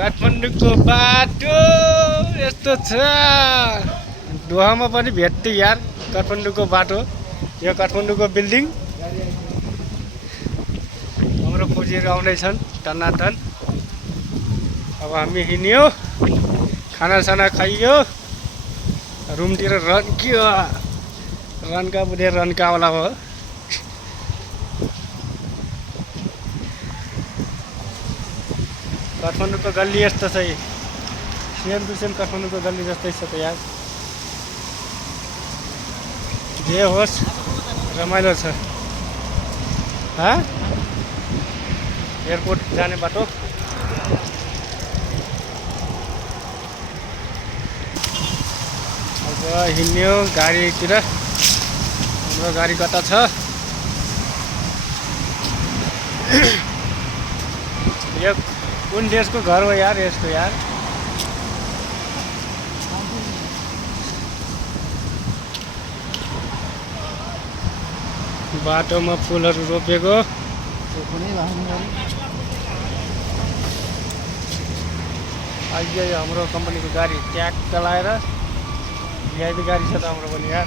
काठमाडौँको बाटो यस्तो छ। दोहामा पनि भेट्यो यार काठमाडौँको बाटो। यो काठमाडौँको बिल्डिङ। हाम्रो फौजीहरू आउँदैछन् टनाटन। अब हामी हिँड्यो, खानासाना खाइयो, रुमतिर रन्कियो। रन्का बुढे रन्कावाला हो। काठमाडौँको गल्ली यस्तो छ। सेम टु सेम काठमाडौँको गल्ली जस्तै छ त यार। जे होस् रमाइलो छ। एयरपोर्ट जाने बाटो। अब हिँड्यो गाडीतिर। हाम्रो गाडी कता छ? यो कुन देशको घर हो यार यसको यार? बाटोमा फुलहरू रोपेको। अहिले हाम्रो कम्पनीको गाडी ट्याक चलाएर भिआइपी गाडी छ त हाम्रो पनि यार।